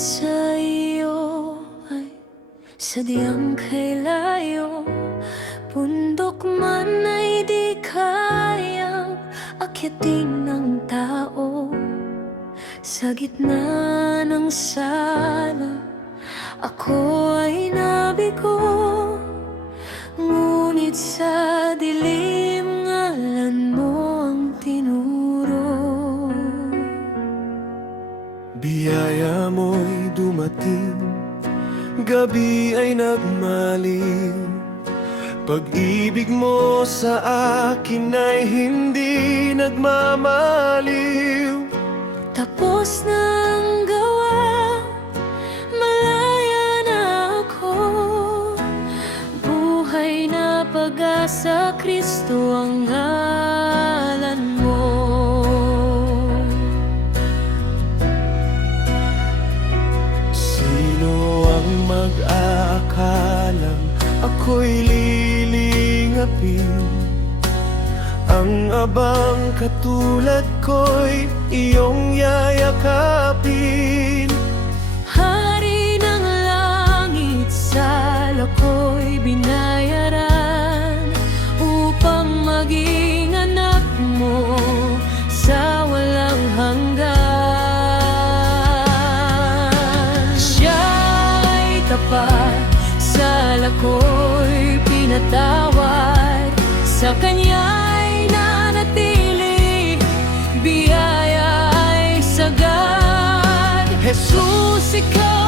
sa iyo ay sadyang kay layo. Bundok man ay di kayang akyatin ng tao. Sa gitna ng sala, ako ay nabigo. Ngunit sa dilim, ngalan mo ang tinuro. Biyaya mo'y dumating, gabi ay nagmaliw. Pag-ibig mo sa akin ay hindi nagmamaliw. Tapos na ang gawa, malaya na ako. Buhay na pag-asa, Kristo ang ngalan mo. Sino ang mag-aakalang ako'y lilingapin? Ang abang katulad ko'y iyong yayakapin. Hari ng langit, sala ko'y binayaran upang maging anak mo sa walang hanggan. Siya'y tapat, sala ko'y pinatawad, sa Kanya'y nanatili, biyaya ay sagad. Jesus, ikaw